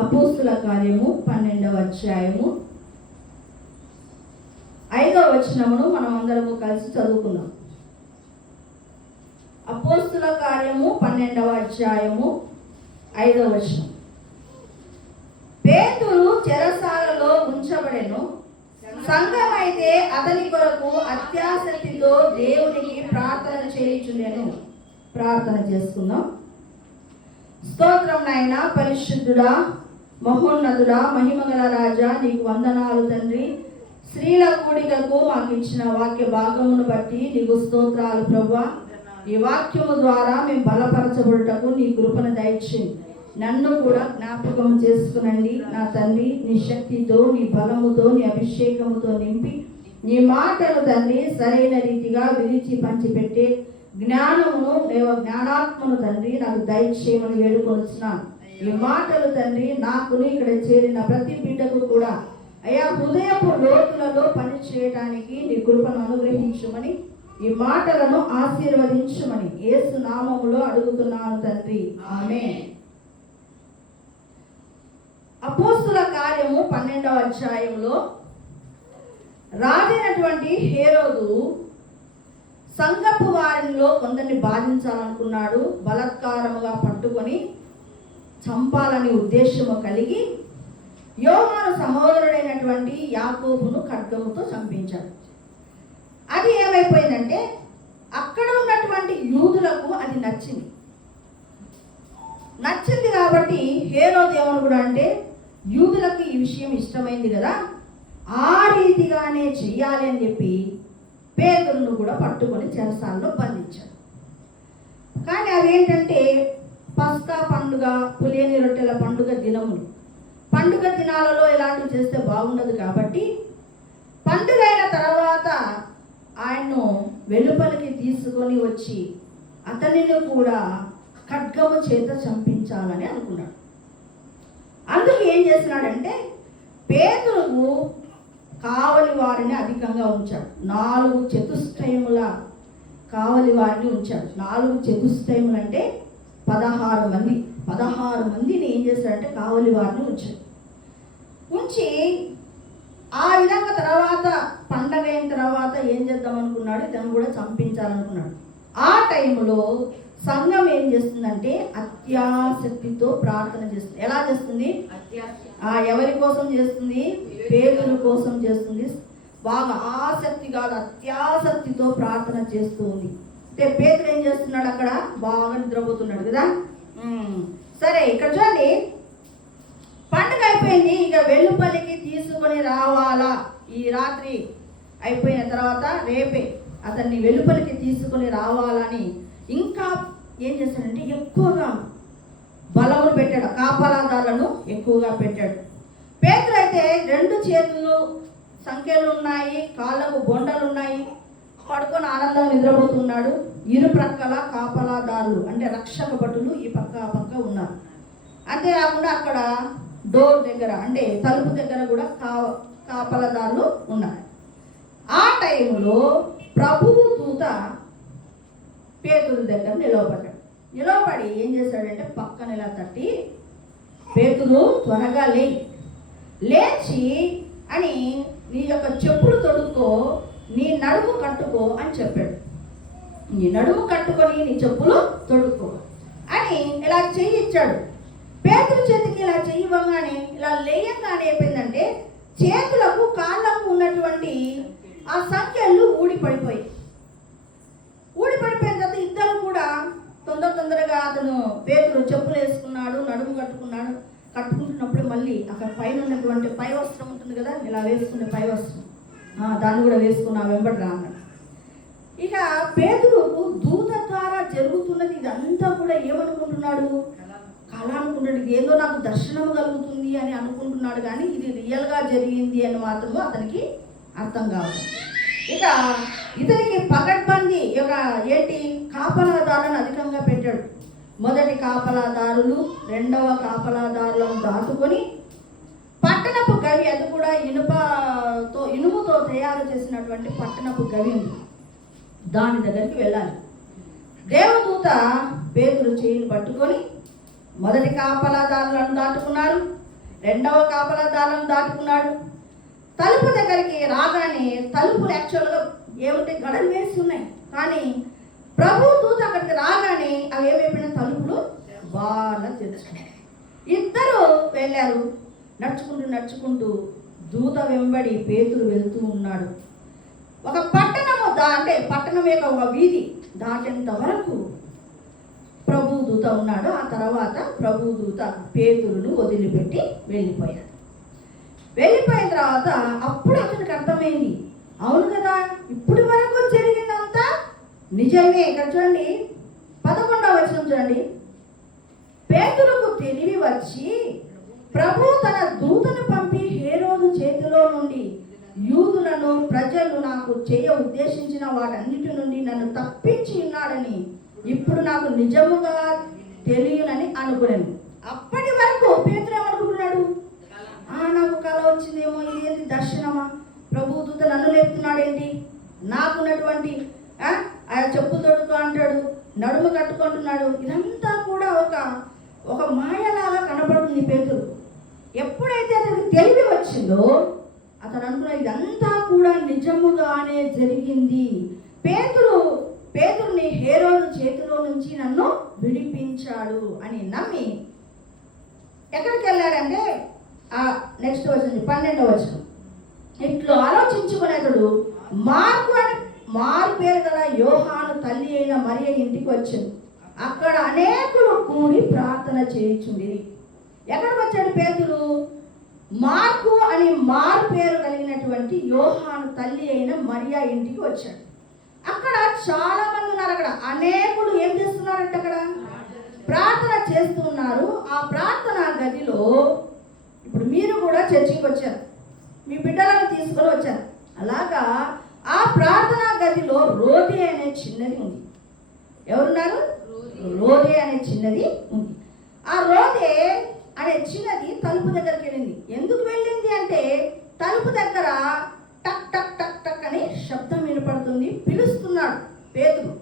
అపోస్తుల కార్యము 12వ అధ్యాయము 5వ వచనమును మనం అందరము కలిసి చదువుకుందాం. అపోస్తుల కార్యము 12వ అధ్యాయము 5వ వచనం. పేతురు చెరసాలలో ఉంచబడెను. సంఘమైతే అతని కొరకు అత్యాసక్తితో దేవునికి ప్రార్థన చేయుచుండెను. ప్రార్థన చేసుకుందాం. స్తోత్రం నాయనా, పరిశుద్ధుడా, మహోన్నతుడా, మహిమగల రాజా, నీకు వందనాలు తండ్రి. స్త్రీల కూడికకు మాకు ఇచ్చిన వాక్య భాగమును బట్టి నీకు స్తోత్రాలు ప్రభువా. ఈ వాక్యము ద్వారా మేము బలపరచబడుటకు నీ కృపను దయచేయండి. నన్ను కూడా జ్ఞాపకం చేసుకునండి నా తండ్రి. నీ శక్తితో, నీ బలముతో, నీ అభిషేకముతో నింపి నీ మాటలు తండ్రి సరైన రీతిగా విరిచి పంచిపెట్టే జ్ఞానమును, జ్ఞానాత్మను తండ్రి నాకు దయచేయమని వేడుకొనిస్తున్నాను. ఈ మాటలు తండ్రి నాకును ఇక్కడ చేరిన ప్రతి బిడ్డకు కూడా అయా హృదయపు లోతులలో పని చేయడానికి నీ కృపను అనుగ్రహించమని, ఈ మాటలను ఆశీర్వదించమని యేసు నామములో అడుగుతున్నాను తండ్రి, ఆమేన్. అపోస్తుల కార్యము 12వ అధ్యాయంలో రాజైనటువంటి హేరోదు సంఘపు వారిలో కొందరిని బాధించాలనుకున్నాడు. బలాత్కారముగా పట్టుకొని చంపాలని ఉద్దేశము కలిగి యోహాను సహోదరుడైనటువంటి యాకోబును ఖడ్గముతో చంపించాడు. అది ఏమైపోయిందంటే అక్కడ ఉన్నటువంటి యూదులకు అది నచ్చింది కాబట్టి హేరోదు ఏమనుకున్నాడు అంటే, యూదులకు ఈ విషయం ఇష్టమైంది కదా, ఆ రీతిగానే చెయ్యాలి అని చెప్పి పేతురును కూడా పట్టుకొని చెరసాలలో బంధించాడు. కానీ అదేంటంటే పస్కా పండుగ, పులియని రొట్టెల పండుగ దినములు. పండుగ దినాలలో ఇలాంటివి చేస్తే బాగుండదు కాబట్టి పండుగ అయిన తర్వాత ఆయన్ను వెలుపలికి తీసుకొని వచ్చి అతనిని కూడా ఖడ్గము చేత చంపించాలని అనుకున్నాడు. అందుకు ఏం చేస్తున్నాడంటే పేతురుకు కావలి వారిని అధికంగా ఉంచాడు. 4 చతుష్టయముల కావలి వారిని ఉంచాడు. 4 చతుష్టయములు అంటే 16 మంది. 16 మందిని ఏం చేశాడంటే కావలి వారిని ఉంచి ఆ విధంగా తర్వాత పండగ అయిన తర్వాత ఏం చేద్దాం అనుకున్నాడు, ఇతను కూడా చంపించాలనుకున్నాడు. ఆ టైంలో సంఘం ఏం చేస్తుందంటే అత్యాసక్తితో ప్రార్థన చేస్తుంది. ఎలా చేస్తుంది? ఎవరి కోసం చేస్తుంది? పేతురు కోసం చేస్తుంది. బాగా ఆసక్తి కాదు, అత్యాసక్తితో ప్రార్థన చేస్తూ ఉంది. అంటే పేతురు ఏం చేస్తున్నాడు, అక్కడ బాగా నిద్రపోతున్నాడు కదా. సరే, ఇక్కడ చూడండి, పండుగ అయిపోయింది, ఇక వెలుపలికి తీసుకొని రావాలా. ఈ రాత్రి అయిపోయిన తర్వాత రేపే అతన్ని వెలుపలికి తీసుకొని రావాలని ఇంకా ఏం చేశాడంటే ఎక్కువగా బలమును పెట్టాడు, కాపలాదారులను ఎక్కువగా పెట్టాడు. పేతురు అయితే 2 చేతులు సంఖ్యలు ఉన్నాయి, కాళ్ళకు బొండలు ఉన్నాయి, పడుకొని ఆనందంగా నిద్రపోతున్నాడు. ఇరు ప్రక్కల కాపలాదారులు అంటే రక్షక భటులు ఈ పక్క ఆ పక్క ఉన్నారు. అంతేకాకుండా అక్కడ డోర్ దగ్గర అంటే తలుపు దగ్గర కూడా కాపలాదారులు ఉన్నారు. ఆ టైంలో ప్రభువు దూత పేతురు దగ్గర నిలవబడి ఏం చేశాడంటే పక్కన ఇలా తట్టి, పేతురు త్వరగా లేచి అని నీ యొక్క చెప్పులు తొడుక్కో, నీ నడుము కట్టుకో అని చెప్పాడు. నీ నడుము కట్టుకొని నీ చెప్పులు తొడుక్కో అని ఇలా చెయ్యి ఇచ్చాడు. పేతురు చేతికి ఇలా చెయ్యగానే ఇలా లేయంగానే అయిపోయిందంటే చేతులకు కాళ్ళకు ఉన్నటువంటి ఆ సంఖ్యలు ఊడిపడిపోయిన తర్వాత ఇద్దరు కూడా తొందరగా అతను పేతురు చెప్పులు వేసుకున్నాడు, నడుము కట్టుకుంటున్నప్పుడు మళ్ళీ అక్కడ పైన ఉన్నటువంటి పై వస్త్రం ఉంటుంది కదా, ఇలా వేసుకునే పై వస్త్రం, దాన్ని కూడా వేసుకున్నా వెంబడి రా అన్నాడు. ఇక పేతురుకు దూత ద్వారా జరుగుతున్నది ఇదంతా కూడా ఏమనుకుంటున్నాడు, కళ అనుకుంటున్నాడు. ఇది ఏదో నాకు దర్శనం కలుగుతుంది అని అనుకుంటున్నాడు, కానీ ఇది రియల్గా జరిగింది అని మాత్రము అతనికి అర్థం కావాలి. ఇక ఇతనికి పకడ్బందీ ఏంటి, కాపలాదారులను అధికంగా పెట్టాడు. మొదటి కాపలాదారులు, 2వ కాపలాదారులను దాటుకొని పట్టణపు గవి, అది కూడా ఇనుముతో తయారు చేసినటువంటి పట్టణపు గవి ఉంది, దాని దగ్గరికి వెళ్ళాలి. దేవదూత పేతురు చేయిని పట్టుకొని మొదటి కాపలాదారులను దాటుకున్నారు. రెండవ కాపలాదారులను దాటుకున్నాడు. తలుపు దగ్గరికి రాగానే తలుపులు యాక్చువల్గా ఏమిటి గడలు వేసి ఉన్నాయి, కానీ ప్రభు దూత అక్కడికి రాగానే అవి ఏమైపోయిన తలుపులు బాగా తెరుచుకున్నాయి. ఇద్దరు వెళ్ళారు. నడుచుకుంటూ దూత వెంబడి పేతురు వెళ్తూ ఉన్నాడు. ఒక పట్టణము అంటే పట్టణం యొక్క ఒక వీధి దాటేంత వరకు ప్రభు దూత ఉన్నాడు. ఆ తర్వాత ప్రభు దూత పేతురును వదిలిపెట్టి వెళ్ళిపోయాడు. వెళ్ళిపోయిన తర్వాత అప్పుడు అతనికి అర్థమైంది, అవును కదా ఇప్పుడు వరకు జరిగిందంతా నిజమే. ఇక్కడ చూడండి 11వ వచనం చూడండి. పేతురుకు తెలివి వచ్చి ప్రభు తన దూతను పంపి హేరోదు చేతిలో నుండి యూదులను ప్రజలు నాకు చేయ ఉద్దేశించిన వాటన్నిటి నుండి నన్ను తప్పించి ఉన్నాడని ఇప్పుడు నాకు నిజముగా తెలియనని అనుకున్నాను. అప్పటి వరకు పేతురు ఏమనుకుంటున్నాడు, నాకు కళ వచ్చిందేమో, ఇదేంటి దర్శనమా, ప్రభు దూత నన్ను లేపుతున్నాడేంటి, నాకున్నటువంటి చెప్పు తొడుకు అంటాడు, నడుము కట్టుకుంటున్నాడు, ఇదంతా కూడా ఒక మాయలాగా కనబడుతుంది పేతురు. ఎప్పుడైతే అతనికి తెలివి వచ్చిందో అతను అనుకున్న ఇదంతా కూడా నిజముగానే జరిగింది, పేతురుని హేరోదు చేతిలో నుంచి నన్ను విడిపించాడు అని నమ్మి ఎక్కడికి వెళ్ళాడంటే నెక్స్ట్ వచ్చింది 12వ వచనం. ఇట్లు ఆలోచించుకునేటడు మారు పేరు గల యోహాను తల్లి అయిన మరియ ఇంటికి వచ్చింది. అక్కడ అనేకులు కూడి ప్రార్థన చేయుచుండి. ఎక్కడికి వచ్చాడు పేతురు? మార్కు అని మారు పేరు కలిగినటువంటి యోహాను తల్లి అయిన మరియా ఇంటికి వచ్చాడు. అక్కడ చాలా మంది ఉన్నారు. అక్కడ అనేకులు ఏం చేస్తున్నారంటే అక్కడ ప్రార్థన చేస్తూ ఉన్నారు. ఆ ప్రార్థన గదిలో ఇప్పుడు మీరు కూడా చర్చికి వచ్చారు, మీ బిడ్డలను తీసుకొని వచ్చారు. అలాగా ఆ ప్రార్థనా గదిలో రోదే అనే చిన్నది ఉంది. ఎవరున్నారు? రోదే అనే చిన్నది ఉంది. ఆ రోదే అనే చిన్నది తలుపు దగ్గరికి వెళ్ళింది. ఎందుకు వెళ్ళింది అంటే తలుపు దగ్గర టక్ టక్ టక్ టక్ అని శబ్దం వినపడుతుంది. పిలుస్తున్నాడు పేతురు,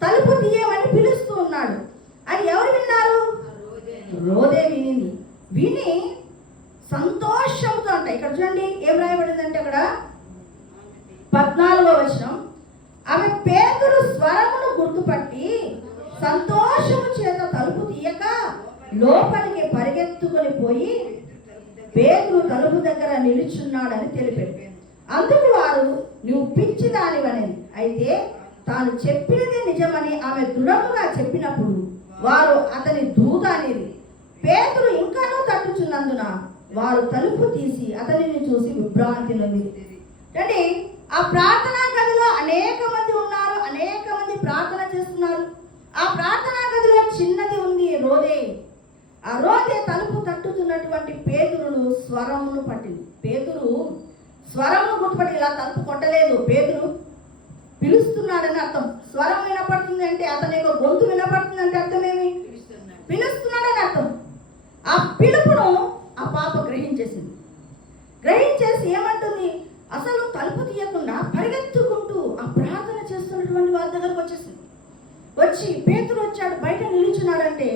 తలుపు తీయమని పిలుస్తూ ఉన్నాడు. అది ఎవరు విన్నారు? రోదే వినింది. విని సంతోషంతో అంట. ఇక్కడ చూడండి ఏం రాయబడిందంటే అక్కడ 14వ వచనం. ఆమె పేతురు స్వరమును గుర్తుపట్టి సంతోషము చేత తలుపు తీయక లోపలికి పరిగెత్తుకొని పోయి పేతురు తలుపు దగ్గర నిలుచున్నాడని తెలిపాడు. అందుకు వారు నువ్వు పిచ్చిదానివనేది. అయితే తాను చెప్పినది నిజమని ఆమె దృఢముగా చెప్పినప్పుడు వారు అతని దూత అనేది. పేతురు ఇంకానూ తట్టుచున్నందున వారు తలుపు తీసి అతనిని చూసి విభ్రాంతి నొంది. అంటే ఆ ప్రార్థనా గదిలో అనేక మంది ఉన్నారు, అనేక మంది ప్రార్థన చేస్తున్నారు. ఆ ప్రార్థనా గదిలో చిన్నది ఉంది, రోదే. ఆ రోదే తలుపు తట్టుతున్నటువంటి పేతురును స్వరమును పట్టింది. పేతురు స్వరమును గుర్తుపట్టి ఇలా తలుపు కొట్టలేదు, పేతురు పిలుస్తున్నాడని అర్థం. స్వరం వినపడుతుంది అంటే అతని యొక్క గొంతు వినపడుతుంది అంటే అర్థమేమి? పిలుస్తున్నాడని అర్థం. ఆ పిలుపును ఆ పాప గ్రహించేసింది. గ్రహించేసి ఏమంటుంది, అసలు తలుపు తీయకుండా పరిగెత్తుకుంటూ ఆ ప్రార్థన చేస్తున్నటువంటి వాళ్ళ దగ్గరకు వచ్చేసింది. వచ్చి పేతురు వచ్చాడు, బయట నిలుచున్నాడంటే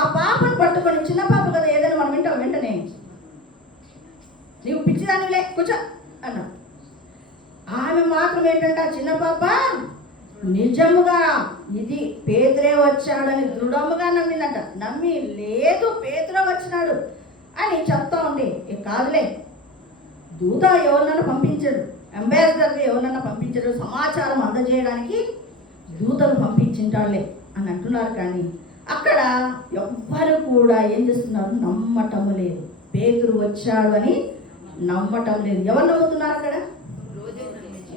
ఆ పాపను పట్టుకొని, చిన్న పాప కదా ఏదైనా మనం వింటాం, వెంటనే నీవు పిచ్చిదానిలే కూర్చో అన్నా. ఆమె మాత్రం ఏంటంటే ఆ చిన్న పాప నిజముగా ఇది పేతురే వచ్చాడని దృఢముగా నమ్మిందట. నమ్మి లేదు పేతురే వచ్చినాడు అని చెప్తా ఉంటే కాదులే, దూత ఎవరినన్నా పంపించాడు, అంబాసిడర్గా ఎవరినన్నా పంపించాడు, సమాచారం అందజేయడానికి దూతను పంపించింటాడులే అని అంటున్నారు. కానీ అక్కడ ఎవ్వరు కూడా ఏం చేస్తున్నారు? నమ్మటం లేదు. పేతురు వచ్చాడు అని నమ్మటం లేదు. ఎవరు నమ్ముతున్నారు? అక్కడ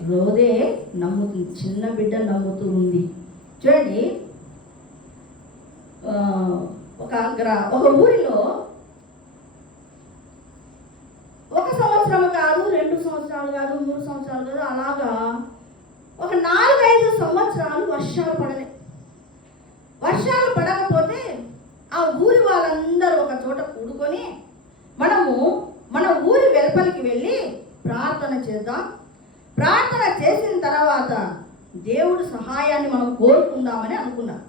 రోదే నమ్ముతుంది, చిన్న బిడ్డ నమ్ముతూ ఉంది. చూడండి, ఒక ఊరిలో 1 సంవత్సరం కాదు, 2 సంవత్సరాలు కాదు, 3 సంవత్సరాలు కాదు, అలాగా ఒక 4-5 సంవత్సరాలు వర్షాలు పడలే. వర్షాలు పడకపోతే ఆ ఊరి వాళ్ళందరూ ఒక చోట కూడుకొని మన ఊరి వెలుపలికి వెళ్ళి ప్రార్థన చేద్దాం, ప్రార్థన చేసిన తర్వాత దేవుడి సహాయాన్ని మనం కోరుకుందామని అనుకున్నాం.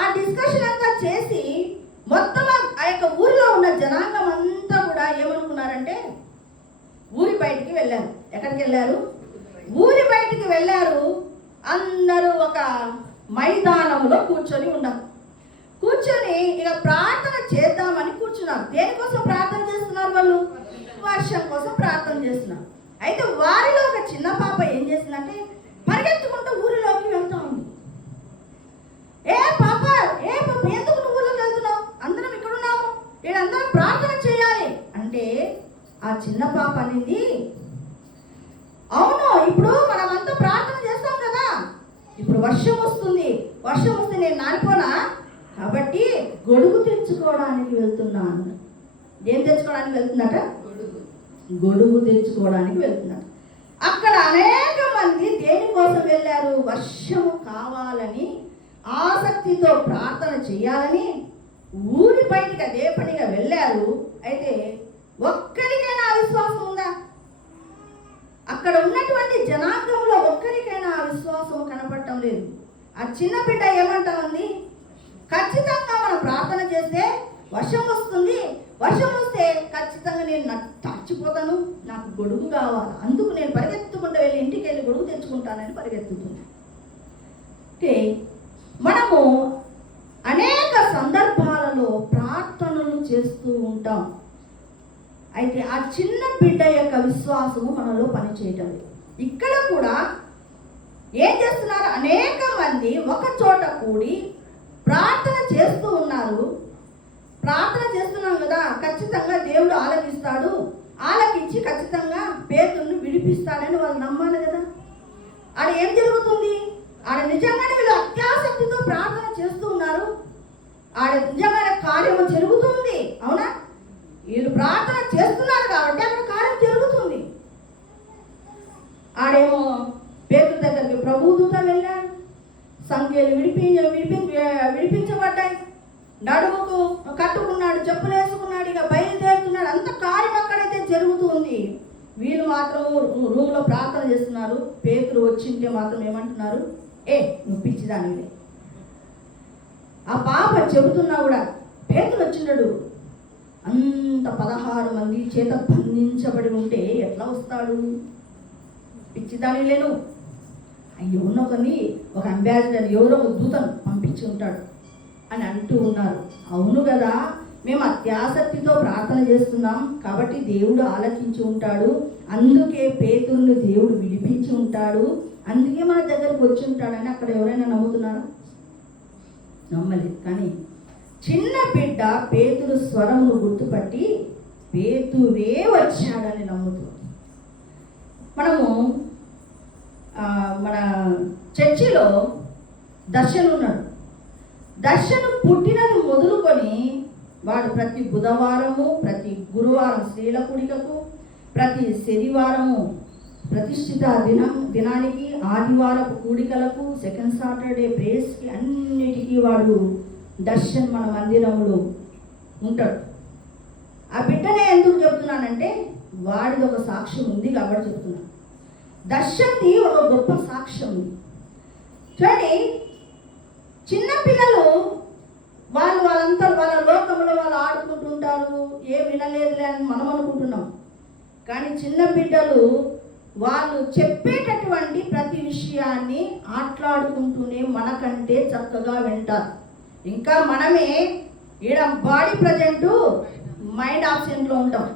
ఆ డిస్కషన్ అంతా చేసి మొత్తం ఆ యొక్క ఊరిలో ఉన్న జనాంగం బయటికి వెళ్ళారు. ఎక్కడికి వెళ్ళారు? ఊరి బయటికి వెళ్ళారు. అందరూ ఒక మైదానంలో కూర్చొని ఉన్నారు. కూర్చొని ఇక ప్రార్థన చేద్దామని కూర్చున్నారు. దేనికోసం ప్రార్థన చేస్తున్నారు? వాళ్ళు వర్షం కోసం ప్రార్థన చేస్తున్నారు. అయితే వారిలో ఒక చిన్న పాప ఏం చేసిందంటే పరిగెత్తుకుంటూ ఊరిలోకి వెళ్తా ఉంది. ఏ పాప ఎందుకు నువ్వు ఊళ్ళోకి వెళ్తున్నావు? అందరం ఇక్కడ ఉన్నాము, వీళ్ళందరం ప్రార్థన చేయాలి అంటే ఆ చిన్న పాప అనేది, అవును ఇప్పుడు మనమంతా ప్రార్థన చేస్తాం కదా, ఇప్పుడు వర్షం వస్తుంది, వర్షం వస్తే నేను నానిపోనా, కాబట్టి గొడుగు తెచ్చుకోవడానికి వెళ్తున్నాను. ఏం తెచ్చుకోవడానికి వెళ్తుందట? గొడుగు తెచ్చుకోవడానికి వెళ్తున్నారు. అక్కడ అనేక మంది దేనికోసం వెళ్ళారు? వర్షము కావాలని, ఆసక్తితో ప్రార్థన చేయాలని ఊరి బయటికి అదే పనిగా వెళ్ళారు. అయితే ఒక్కరికైనా అవిశ్వాసం ఉందా? అక్కడ ఉన్నటువంటి జనాంగంలో ఒక్కరికైనా అవిశ్వాసం కనపడటం లేదు. ఆ చిన్న బిడ్డ ఏమంటా ఉంది? ఖచ్చితంగా మనం ప్రార్థన చేస్తే వర్షం వస్తుంది, వర్షం వస్తే ఖచ్చితంగా నేను చచ్చిపోతాను, నాకు గొడుగు కావాలి, అందుకు నేను పరిగెత్తుకుంటూ వెళ్ళి ఇంటికి వెళ్ళి గొడుగు తెచ్చుకుంటానని పరిగెత్తుతుంది. అంటే మనము అనేక సందర్భాలలో ప్రార్థనలు చేస్తూ ఉంటాం. అయితే ఆ చిన్న బిడ్డ యొక్క విశ్వాసము మనలో పనిచేయటం. ఇక్కడ కూడా ఏం చేస్తున్నారు? అనేక మంది ఒక చోట కూడి ప్రార్థన చేస్తూ ఉన్నారు. ప్రార్థన చేస్తున్నాం కదా, ఖచ్చితంగా దేవుడు ఆలకిస్తాడు, ఆలకించి ఖచ్చితంగా పేతురుని విడిపిస్తాడని వాళ్ళు నమ్మాలి కదా. ఆడ ఏం జరుగుతుంది? ఆడ నిజంగానే వీళ్ళు అత్యాసక్తితో ప్రార్థన చేస్తూ ఉన్నారు. ఆడ నిజంగానే కార్యము జరుగుతుంది. అవునా? వీళ్ళు ప్రార్థన చేస్తున్నారు కాబట్టి అక్కడ కార్యం జరుగుతుంది. ఆడేమో పేతురు దగ్గరికి ప్రభుదూత వెళ్ళాడు. సంఖ్యలు విడిపించబడ్డాయి. నడుముకు కట్టుకున్నాడు, చెప్పులు వేసుకున్నాడు, ఇక బయలుదేరుతున్నాడు. అంత కార్యం అక్కడైతే జరుగుతుంది. వీళ్ళు మాత్రం రూమ్లో ప్రార్థన చేస్తున్నారు. పేతురు వచ్చింటే మాత్రం ఏమంటున్నారు? నువ్వు పిచ్చిదానివే. ఆ పాప చెబుతున్నా కూడా పేతురు వచ్చినాడు, అంత 16 మంది చేత బంధించబడి ఉంటే ఎట్లా వస్తాడు? పిచ్చిదాని లేను. ఎవరినో ఒక అంబాసిడర్, ఎవరో దూతను పంపించి ఉంటాడు అని అంటూ ఉన్నారు. అవును కదా, మేము అత్యాసక్తితో ప్రార్థన చేస్తున్నాం కాబట్టి దేవుడు ఆలకించి ఉంటాడు, అందుకే పేతురుని దేవుడు విడిపించి ఉంటాడు, అందుకే మన దగ్గరకు వచ్చి ఉంటాడని అక్కడ ఎవరైనా నమ్ముతున్నారా? నమ్మలేదు. కానీ చిన్న బిడ్డ పేతురు స్వరమును గుర్తుపట్టి పేతురే వచ్చాడని నమ్ముతుంది. మనము మన చర్చిలో దర్శనం ఉన్నాడు. దర్శనం పుట్టినది మొదలుకొని వాడు ప్రతి బుధవారము, ప్రతి గురువారం స్త్రీల కూడికకు, ప్రతి శనివారము ప్రతిష్ఠిత దినానికి, ఆదివారపు కూడికలకు, సెకండ్ సాటర్డే ప్రేయర్స్కి, అన్నిటికీ వాడు దర్శన్ మన మందిరంలో ఉంటాడు. ఆ బిడ్డనే ఎందుకు చెప్తున్నానంటే వాడిది ఒక సాక్ష్యం ఉంది కాబట్టి చెప్తున్నాను. దర్శన్ది ఒక గొప్ప సాక్ష్యం ఉంది. చూడండి, చిన్నపిల్లలు వాళ్ళంతా వాళ్ళ లోకంలో వాళ్ళు ఆడుకుంటుంటారు, ఏం వినలేదులే అని మనం అనుకుంటున్నాం. కానీ చిన్న బిడ్డలు వాళ్ళు చెప్పేటటువంటి ప్రతి విషయాన్ని ఆటలాడుకుంటూనే మనకంటే చక్కగా వింటారు. ఇంకా మనమే ఈడ బాడీ ప్రజెంట్, మైండ్ ఆబ్సెంట్లో ఉంటాం.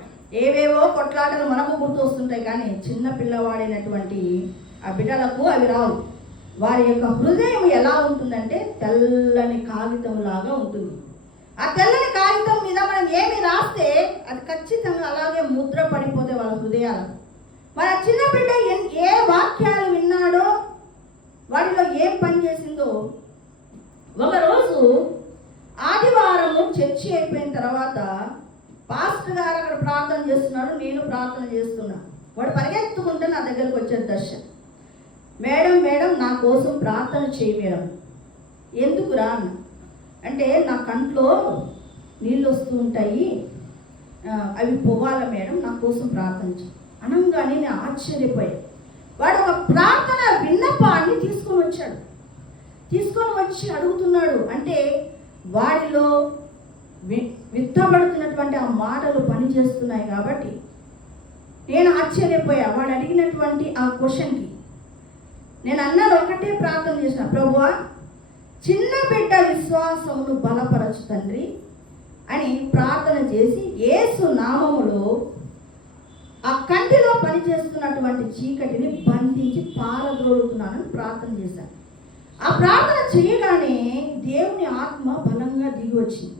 ఏవేవో కొట్లాటలు మనకు గుర్తు వస్తుంటాయి, కానీ చిన్న పిల్లవాడైనటువంటి ఆ బిడ్డలకు అవి రావు. వారి యొక్క హృదయం ఎలా ఉంటుందంటే తెల్లని కాగితం లాగా ఉంటుంది. ఆ తెల్లని కాగితం మీద మనం ఏమి రాస్తే అది ఖచ్చితంగా అలాగే ముద్ర పడిపోతే వాళ్ళ హృదయాలు. మన చిన్న బిడ్డ ఏ వాక్యాలు విన్నాడో, వాటిలో ఏం పని చేసిందో. ఒకరోజు ఆదివారము చర్చి అయిపోయిన తర్వాత పాస్టర్ గారు అక్కడ ప్రార్థన చేస్తున్నారు, నేను ప్రార్థన చేస్తున్నా. వాడు పరిగెత్తుకుంటే నా దగ్గరకు వచ్చాడు దర్శన్. మేడం నా కోసం ప్రార్థన చేయి మేడం. ఎందుకు రా అన్న అంటే, నా కంట్లో నీళ్ళు వస్తూ ఉంటాయి, అవి పోవాలా మేడం, నా కోసం ప్రార్థన చేయి అనగానే నేను ఆశ్చర్యపోయాను. వాడు ఒక ప్రార్థన విన్నపాన్ని తీసుకొని వచ్చి అడుగుతున్నాడు. అంటే వాడిలో విత్తబడుతున్నటువంటి ఆ మాటలు పనిచేస్తున్నాయి కాబట్టి నేను ఆశ్చర్యపోయా వాడు అడిగినటువంటి ఆ క్వశ్చన్కి. నేను అన్నాను, ఒకటే ప్రార్థన చేసిన, ప్రభువా చిన్న బిడ్డ విశ్వాసమును బలపరచు తండ్రి అని ప్రార్థన చేసి యేసు నామములో ఆ కంటిలో పనిచేస్తున్నటువంటి చీకటిని బంధించి పారద్రోలుతున్నానని ప్రార్థన చేశాను. ఆ ప్రార్థన చేయగానే దేవుని ఆత్మ బలంగా దిగి వచ్చింది.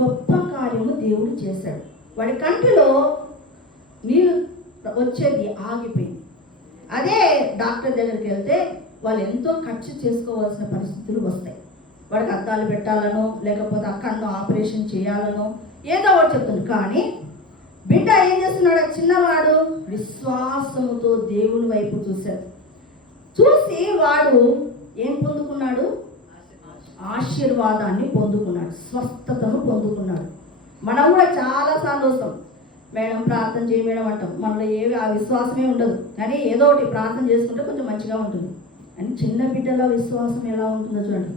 గొప్ప కార్యము దేవుడు చేశాడు. వాడి కంటిలో నీళ్ళు వచ్చేది ఆగిపోయింది. అదే డాక్టర్ దగ్గరికి వెళ్తే వాళ్ళు ఎంతో ఖర్చు చేసుకోవాల్సిన పరిస్థితులు వస్తాయి. వాడికి అద్దాలు పెట్టాలనో లేకపోతే ఆ కన్ను ఆపరేషన్ చేయాలనో ఏదో ఒకటి చెప్తుంది. కానీ బిడ్డ ఏం చేస్తున్నాడు? చిన్నవాడు విశ్వాసముతో దేవుని వైపు చూశాడు. చూసి వాడు ఏం పొందుకున్నాడు? ఆశీర్వాదాన్ని పొందుకున్నాడు, స్వస్థతను పొందుకున్నాడు. మనం కూడా చాలాసార్లు వస్తాం, మేడం ప్రార్థన చేయ మేడం అంటాం. మనలో ఏవి ఆ విశ్వాసమే ఉండదు, కానీ ఏదో ఒకటి ప్రార్థన చేసుకుంటే కొంచెం మంచిగా ఉంటుంది. అని చిన్న బిడ్డల విశ్వాసం ఎలా ఉంటుందో చూడండి,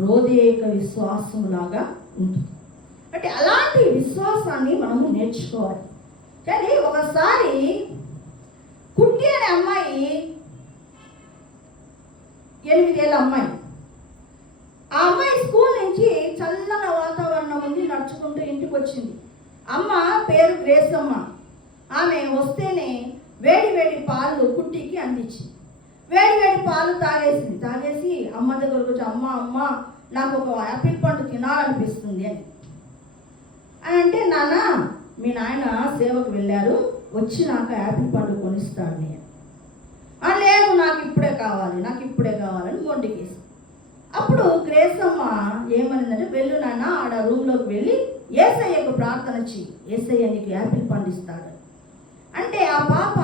రోదేక విశ్వాసం లాగా ఉంటుంది. అంటే అలాంటి విశ్వాసాన్ని మనము నేర్చుకోవాలి. కానీ ఒకసారి కుట్టి అనే అమ్మాయి, 8 ఏళ్ళ అమ్మాయి, ఆ అమ్మాయి స్కూల్ నుంచి చల్లగా వాతావరణం ఉంది, నడుచుకుంటూ ఇంటికి వచ్చింది. అమ్మ పేరు గ్రేస్ అమ్మ. ఆమె వస్తేనే వేడి పాలు కుట్టికి అందించింది. వేడి పాలు తాగేసి అమ్మ దగ్గరకు వచ్చి, అమ్మ నాకు ఒక యాపిల్ పండు తినాలనిపిస్తుంది అని అంటే, నాన్న మీ నాయన సేవకు వెళ్ళారు, వచ్చి నాకు యాపిల్ పండు కొనిస్తాడు నేను. లేదు నాకు ఇప్పుడే కావాలని మొండికేసి. అప్పుడు గ్రేస్ అమ్మ ఏమనిందంటే, వెళ్ళు నాన్న ఆడ రూమ్లోకి వెళ్ళి యేసయ్యకు ప్రార్థన చెయ్యి, యేసయ్య నీకు యాపిల్ పండు ఇస్తాడు అంటే, ఆ పాప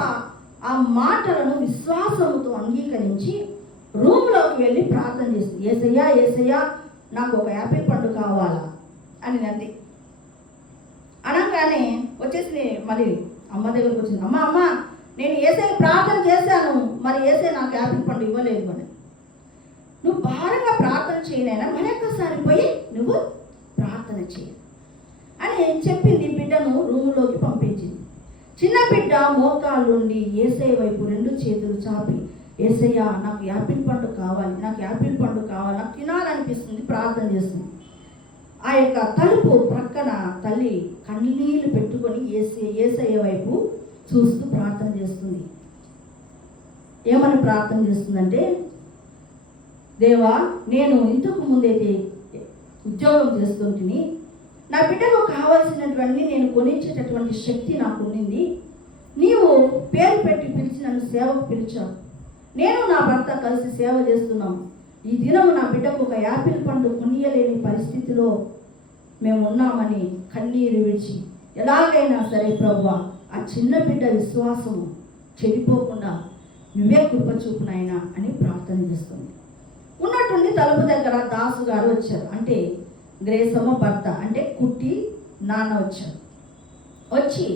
ఆ మాటలను విశ్వాసంతో అంగీకరించి రూమ్లోకి వెళ్ళి ప్రార్థన చేసింది. యేసయ్య నాకు ఒక యాపిల్ పండు కావాలా అని అంది. అనగానే వచ్చేసి మళ్ళీ అమ్మ దగ్గరకు వచ్చింది. అమ్మ నేను యేసయ్య ప్రార్థన చేశాను, మరి యేసయ్య నాకు యాపిల్ పండు ఇవ్వలేదు అని. నువ్వు భారంగా ప్రార్థన చేయనైనా మరొక్కసారి పోయి నువ్వు ప్రార్థన చేయి అని చెప్పింది. బిడ్డను రూములోకి పంపించింది. చిన్న బిడ్డ మోకాళ్ళుండి యేసయ్య వైపు 2 చేతులు చాపి, యేసయ్య నాకు యాపిల్ పండు కావాలి, నాకు తినాలనిపిస్తుంది ప్రార్థన చేస్తుంది. ఆ యొక్క తలుపు ప్రక్కన తల్లి కన్నీళ్లు పెట్టుకొని యేసయ్య వైపు చూస్తూ ప్రార్థన చేస్తుంది. ఏమని ప్రార్థన చేస్తుందంటే, దేవా నేను ఇంతకు ముందైతే ఉద్యోగం చేస్తుంటిని, నా బిడ్డకు కావాల్సినటువంటి నేను కొనిచ్చేటటువంటి శక్తి నాకు ఉండింది. నీవు పేరు పెట్టి పిలిచి నన్ను సేవకు పిలిచావు. నేను నా భర్త కలిసి సేవ చేస్తున్నాం. ఈ దినము నా బిడ్డకు ఒక యాపిల్ పండు కొనియలేని పరిస్థితిలో మేము ఉన్నామని కన్నీరు విడిచి, ఎలాగైనా సరే ప్రభువా ఆ చిన్న బిడ్డ విశ్వాసము చెడిపోకుండా నువ్వే కృప చూపు నాయనా అని ప్రార్థన చేస్తుంది. ఉన్నట్టుండి తలుపు దగ్గర దాసు గారు వచ్చారు. అంటే గ్రేసమ్మ భర్త, అంటే కుట్టి నాన్న వచ్చారు. వచ్చి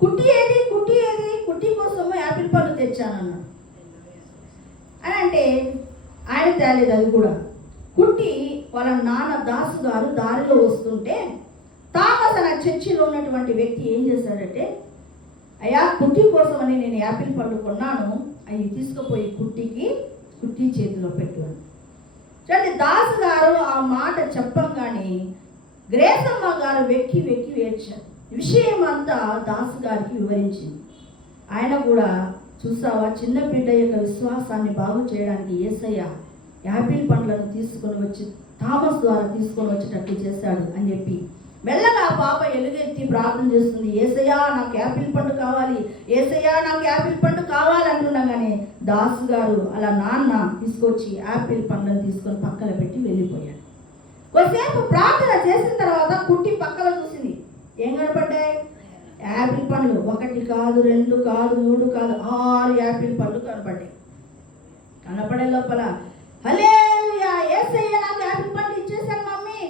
కుట్టి ఏది కుట్టి కోసము యాపిల్ పండు తెచ్చానన్నాడు. అని అంటే ఆయన తేలేదు అది కూడా. కుట్టి వాళ్ళ నాన్న దాసు గారు దారిలో వస్తుంటే తామస్ అనే చర్చిలో ఉన్నటువంటి వ్యక్తి ఏం చేశాడంటే, అయ్యా కుట్టి కోసమని నేను యాపిల్ పండు కొన్నాను, అవి తీసుకుపోయి కుట్టి చేతిలో పెట్టాను. చూడండి, దాసు గారు ఆ మాట చెప్పంగానే గ్రేసమ్మ గారు వెక్కి ఏడ్చారు. విషయం అంతా దాసు గారికి వివరించింది. ఆయన కూడా, చూసావా చిన్న బిడ్డ యొక్క విశ్వాసాన్ని బాగు చేయడానికి యేసయ్య యాపిల్ పండ్లను తీసుకొని వచ్చి థామస్ ద్వారా తీసుకొని వచ్చేటట్టు చేశాడు అని చెప్పి మెల్లగా ఆ పాప ఎలుగెత్తి ప్రార్థన చేస్తుంది. యేసయ్య నాకు యాపిల్ పండు కావాలి, యేసయ్య నాకు యాపిల్ పండు కావాలంటున్నాగానే దాసు గారు అలా నాన్న తీసుకొచ్చి యాపిల్ పండ్లను తీసుకొని పక్కన పెట్టి వెళ్ళిపోయాడు. కొద్దిసేపు ప్రార్థన చేసిన తర్వాత కుట్టి పక్కన చూసింది. ఏం కనపడ్డాయి? యాపిల్ పండ్లు. 1 కాదు, 2 కాదు, 3 కాదు, 6 యాపిల్ పండ్లు కనపడ్డాయి. కనపడే లోపల హల్లెలూయా యేసయ్య నాకు యాపిల్ పండ్లు ఇచ్చేసాను మమ్మీ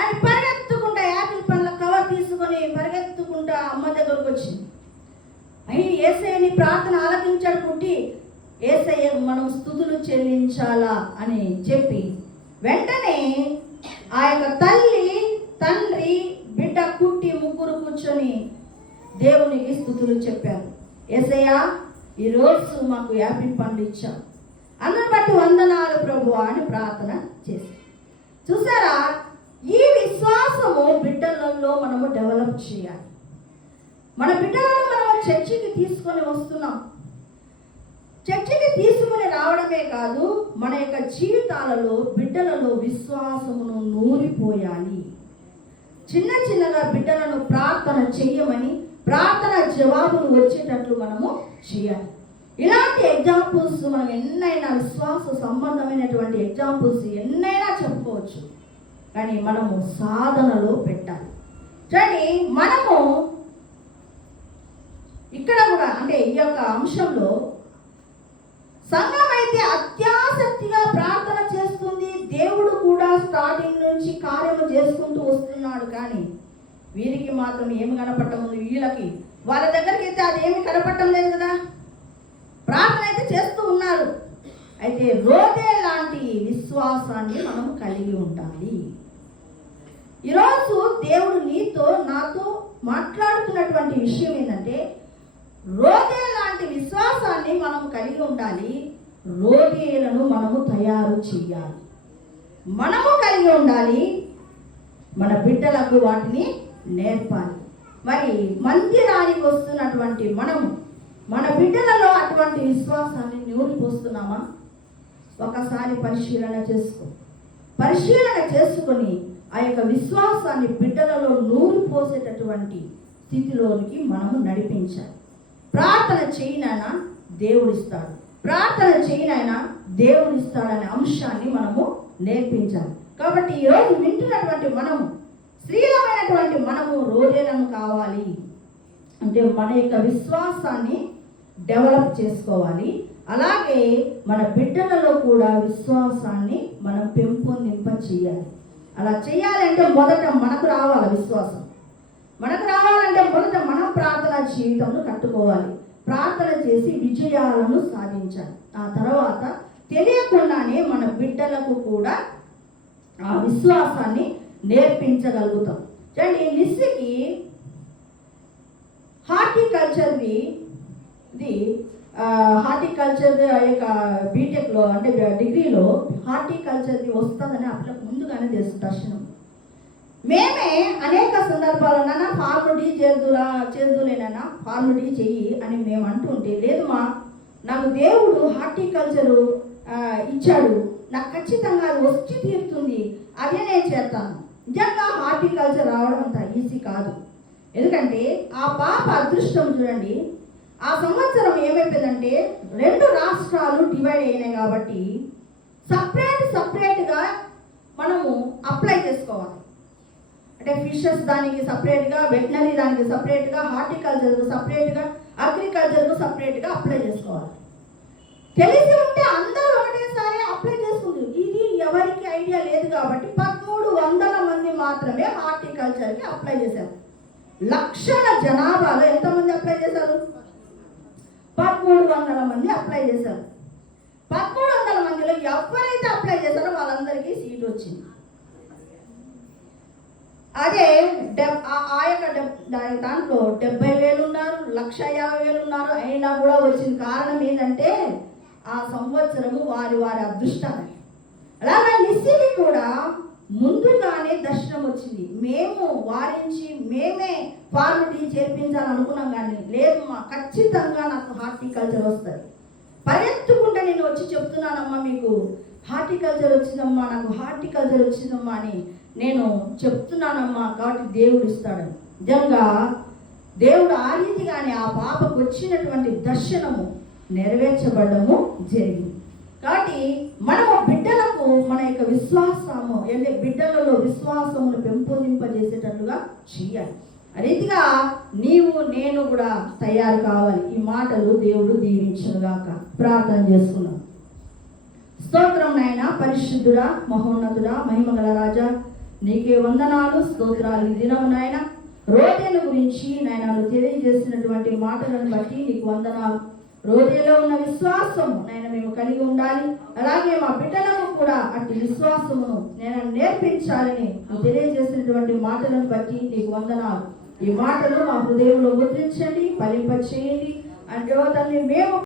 అని పరిగెత్తుకుంటా యాపిల్ పండ్ల కవర్ తీసుకొని పరిగెత్తుకుంటా అమ్మ దగ్గరకు వచ్చింది. అయ్యి యేసయ్యని ప్రార్థన ఆలకించాడు కుట్టి. యేసయ్య మనం స్తుతులు చెల్లించాలా అని చెప్పి వెంటనే ఆ యొక్క తల్లి, తండ్రి, బిడ్డ కుట్టి ముగ్గురు కూర్చొని దేవునికి స్తుతులు చెప్పారు. యేసయ్యా ఈరోజు మాకు యాపిల్ పండు ఇచ్చాం, అందరిని బట్టి వందనాలు ప్రభువా అని ప్రార్థన చేశారు. చూసారా, ఈ విశ్వాసము బిడ్డలలో మనము డెవలప్ చేయాలి. మన బిడ్డలను మనం చర్చికి తీసుకొని వస్తున్నాం. చర్చికి తీసుకుని రావడమే కాదు, మన యొక్క జీవితాలలో బిడ్డలలో విశ్వాసమును నూరిపోయాలి. చిన్న చిన్నగా బిడ్డలను ప్రార్థన చెయ్యమని, ప్రార్థన జవాబులు వచ్చేటట్లు మనము చేయాలి. ఇలాంటి ఎగ్జాంపుల్స్ మనం ఎన్నైనా, విశ్వాస సంబంధమైనటువంటి ఎగ్జాంపుల్స్ ఎన్నైనా చెప్పుకోవచ్చు, కానీ మనము సాధనలో పెట్టాలి. చూడండి, మనము ఇక్కడ కూడా అంటే ఈ యొక్క అంశంలో సంఘం అయితే అత్యాసక్తిగా ప్రార్థన చేస్తుంది. దేవుడు కూడా స్టార్టింగ్ నుంచి కార్యము చేసుకుంటూ వస్తున్నాడు. కానీ వీరికి మాత్రం ఏమి కనపడటం ఉంది? వీళ్ళకి వాళ్ళ దగ్గరికి అయితే అదేమి కనపడటం లేదు కదా. ప్రార్థన అయితే చేస్తూ ఉన్నారు. అయితే రోదే లాంటి విశ్వాసాన్ని మనం కలిగి ఉండాలి. ఈరోజు దేవుడు నీతో నాతో మాట్లాడుతున్నటువంటి విషయం ఏంటంటే, రోదే లాంటి విశ్వాసాన్ని మనం కలిగి ఉండాలి. రోదేలను మనము తయారు చేయాలి. మనము కలిగి ఉండాలి, మన బిడ్డలకు వాటిని నేర్పాలి. మరి మందిరానికి వస్తున్నటువంటి మనము మన బిడ్డలలో అటువంటి విశ్వాసాన్ని నూరిపోస్తున్నామా? ఒకసారి పరిశీలన చేసుకొని ఆ యొక్క విశ్వాసాన్ని బిడ్డలలో నూరిపోసేటటువంటి స్థితిలోనికి మనము నడిపించాలి. ప్రార్థన చేయనైనా దేవుడిస్తాడు, ప్రార్థన చేయనైనా దేవుడిస్తాడనే అంశాన్ని మనము నేర్పించాలి. కాబట్టి ఈరోజు వింటున్నటువంటి మనము, స్త్రీలమైనటువంటి మనము రోదేలను కావాలి అంటే మన యొక్క విశ్వాసాన్ని డెవలప్ చేసుకోవాలి. అలాగే మన బిడ్డలలో కూడా విశ్వాసాన్ని మనం పెంపొందింప చేయాలి. అలా చేయాలంటే మొదట మనకు రావాలి విశ్వాసం. మనకు రావాలంటే మొదట మనం ప్రార్థన జీవితంలో కట్టుకోవాలి. ప్రార్థన చేసి విజయాలను సాధించాలి. ఆ తర్వాత తెలియకుండానే మన బిడ్డలకు కూడా ఆ విశ్వాసాన్ని నేర్పించగలుగుతాం. చూడండి, నిస్సికి హార్టికల్చర్ది హార్టికల్చర్ యొక్క బీటెక్లో అంటే డిగ్రీలో హార్టికల్చర్ది వస్తుందని అట్లా ముందుగానే తెలుసు దర్శనం. మేమే అనేక సందర్భాలన్నా ఫార్మ్ డి చేదులేనన్నా ఫార్మ్ డి చెయ్యి అని మేము అంటుంటే, లేదు మా నాకు దేవుడు హార్టికల్చరు ఇచ్చాడు, నాకు ఖచ్చితంగా అది వచ్చి తీరుతుంది, అదే నేను చేస్తాను. నిజంగా హార్టికల్చర్ రావడం అంత ఈజీ కాదు. ఎందుకంటే ఆ పాప అదృష్టం చూడండి, ఆ సంవత్సరం ఏమైపోయిందంటే 2 రాష్ట్రాలు డివైడ్ అయినాయి. కాబట్టి సపరేట్గా మనము అప్లై చేసుకోవాలి. అంటే ఫిషెస్ దానికి సపరేట్గా, వెటనరీ దానికి సపరేట్గా, హార్టికల్చర్కు సపరేట్గా, అగ్రికల్చర్కు సపరేట్గా అప్లై చేసుకోవాలి. తెలిసి ఉంటే అందరూ ఒకటేసారి అప్లై చేసుకుంటారు. ఇది ఎవరికి ఐడియా లేదు కాబట్టి 1300 మంది మాత్రమే హార్టికల్చర్కి అప్లై చేశారు. లక్షల జనాభాలో ఎంతమంది అప్లై చేశారు? 1300 మంది అప్లై చేశారు. 1300 మందిలో ఎవరైతే అప్లై చేశారో వాళ్ళందరికీ సీట్ వచ్చింది. అదే ఆ యొక్క దాంట్లో 70,000 ఉన్నారు, 150,000 ఉన్నారు, అయినా కూడా వచ్చింది. కారణం ఏంటంటే ఆ సంవత్సరము వారి అదృష్టాన్ని. అలాగే నిస్సికి కూడా ముందుగానే దర్శనం వచ్చింది. మేము వారించి మేమే ఫార్మ్ డి చేర్పించాలనుకున్నాం, కానీ లేదు మా ఖచ్చితంగా నాకు హార్టికల్చర్ వస్తుంది. పరిగెత్తుకుంటే నేను వచ్చి చెప్తున్నానమ్మా, మీకు హార్టికల్చర్ వచ్చిందమ్మా, నాకు హార్టికల్చర్ వచ్చిందమ్మా అని నేను చెప్తున్నానమ్మా, కాబట్టి దేవుడు ఇస్తాడని. నిజంగా దేవుడు ఆ రీతిగానే ఆ పాపకు వచ్చినటువంటి దర్శనము నెరవేర్చబడము జరిగింది. కాబట్టి మనము బిడ్డలకు మన యొక్క విశ్వాసము బిడ్డలలో విశ్వాసమును పెంపొందింపజేసేటట్లుగా చేయాలి. రీతిగా నీవు నేను కూడా తయారు కావాలి. ఈ మాటలు దేవుడు దీవించుగాక. ప్రార్థన చేసుకున్నాం. స్తోత్రం నాయన, పరిశుద్ధుడా, మహోన్నతుడా, మహిమగల రాజా, నీకే వందనాలు, స్తోత్రాలు. ఈ దినము నాయన రోదేల గురించి నాయన తెలియజేసినటువంటి మాటలను బట్టి నీకు వందనాలు. రోదేలో ఉన్న విశ్వాసము నాయన మేము కలిగి ఉండాలి. అలాగే మా బిడ్డలకు కూడా అట్టి విశ్వాసమును నేను నేర్పించాలని తెలియజేసినటువంటి మాటలను బట్టి నీకు వందనాలు. ఈ మాటలు మా హృదయంలో ముద్రించండి, ఫలింప చేయండి. అంటే తల్లి మేము